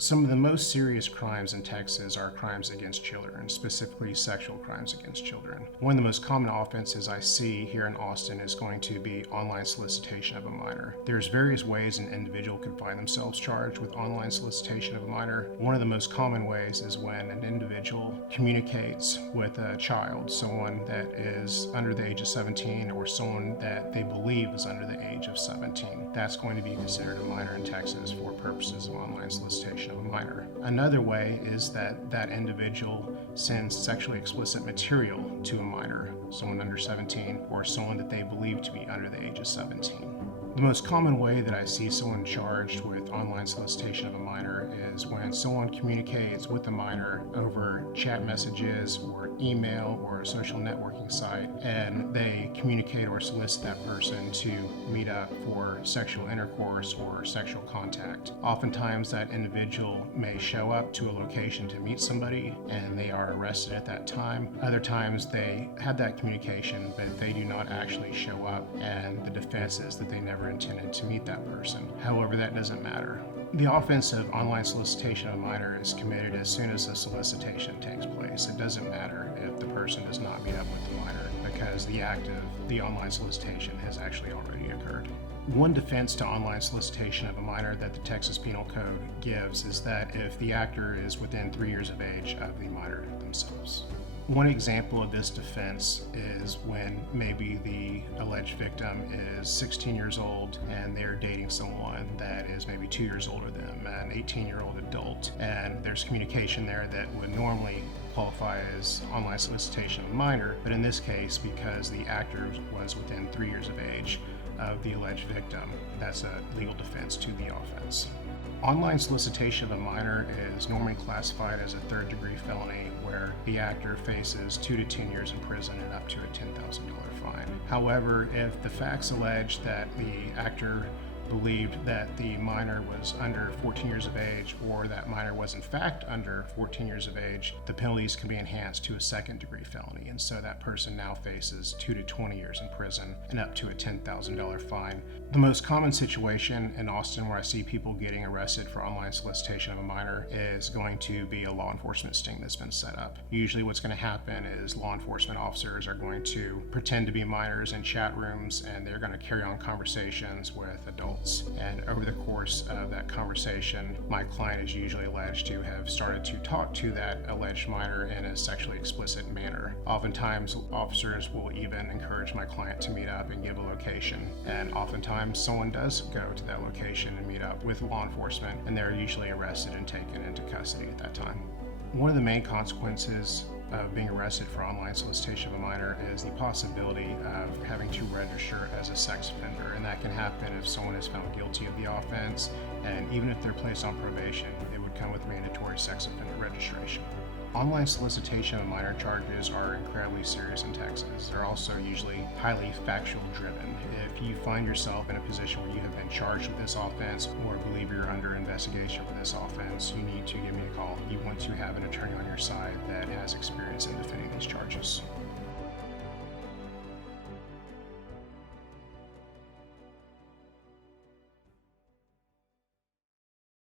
Some of the most serious crimes in Texas are crimes against children, specifically sexual crimes against children. One of the most common offenses I see here in Austin is going to be online solicitation of a minor. There's various ways an individual could find themselves charged with online solicitation of a minor. One of the most common ways is when an individual communicates with a child, someone that is under the age of 17 or someone that they believe is under the age of 17. That's going to be considered a minor in Texas for purposes of online solicitation of a minor. Another way is that that individual sends sexually explicit material to a minor, someone under 17, or someone that they believe to be under the age of 17. The most common way that I see someone charged with online solicitation of a minor is when someone communicates with a minor over chat messages or email or a social networking site, and they communicate or solicit that person to meet up for sexual intercourse or sexual contact. Oftentimes that individual may show up to a location to meet somebody and they are arrested at that time. Other times they had that communication but they do not actually show up, and the defense is that they never intended to meet that person. However, that doesn't matter. The offense of online solicitation of a minor is committed as soon as the solicitation takes place. It doesn't matter if the person does not meet up with the minor, because the act of the online solicitation has actually already occurred. One defense to online solicitation of a minor that the Texas Penal Code gives is that if the actor is within 3 years of age of the minor themselves. One example of this defense is when maybe the alleged victim is 16 years old and they're dating someone that is maybe 2 years older than them, an 18-year-old adult, and there's communication there that would normally qualify as online solicitation of a minor, but in this case, because the actor was within 3 years of age of the alleged victim, that's a legal defense to the offense. Online solicitation of a minor is normally classified as a third-degree felony where the actor faces 2 to 10 years in prison and up to a $10,000 fine. However, if the facts allege that the actor believed that the minor was under 14 years of age, or that minor was in fact under 14 years of age, the penalties can be enhanced to a second-degree felony, and so that person now faces 2 to 20 years in prison and up to a $10,000 fine. The most common situation in Austin where I see people getting arrested for online solicitation of a minor is going to be a law enforcement sting that's been set up. Usually what's going to happen is law enforcement officers are going to pretend to be minors in chat rooms, and they're going to carry on conversations with adults. And over the course of that conversation, my client is usually alleged to have started to talk to that alleged minor in a sexually explicit manner. Oftentimes, officers will even encourage my client to meet up and give a location. And oftentimes, someone does go to that location and meet up with law enforcement, and they're usually arrested and taken into custody at that time. One of the main consequences of being arrested for online solicitation of a minor is the possibility of having to register as a sex offender, and that can happen if someone is found guilty of the offense, and even if they're placed on probation, it would come with mandatory sex offender registration. Online solicitation of minor charges are incredibly serious in Texas. They're also usually highly factual driven. If you find yourself in a position where you have been charged with this offense or believe you're under investigation for this offense, you need to give me a call. You want to have an attorney on your side that has experience in defending these charges.